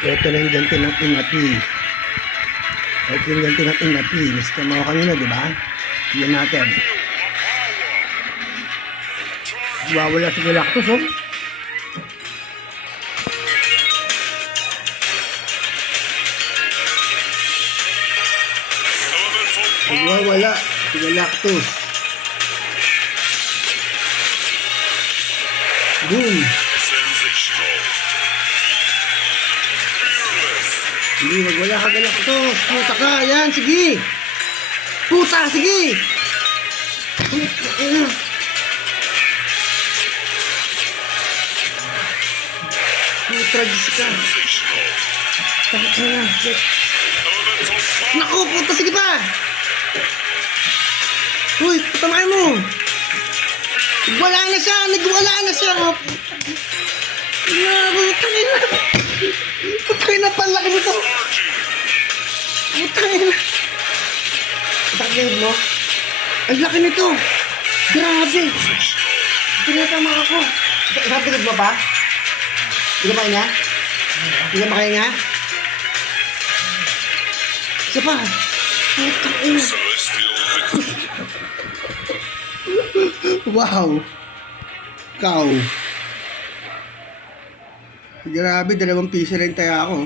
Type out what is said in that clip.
Ito na yung ganti ng ingapi. Ito yung ganti ng ingapi. Nasama ko kanina, di ba? Yan natin. Wawala sa galactus, oh. Wawala sa galactus. Boom. Hindi, magwala ka galactus. Puta ka, yan, sige. Puta, sige. Puta, Putragis ka. Tangina. Naku, puta, sige pa. Uy, patamain mo. Nagwala na siya, nagwala na siya. Putangina. Putangina, palaki nito. Putangina. Putangina mo. Ang laki nito. Grabe. Tinatama ako. Napilog mo ba? Hindi ka makahinga? Hindi ka makahinga? Isa pa. Putangina. Wow. Cow. Grabe, 2 piso lang tayo ako.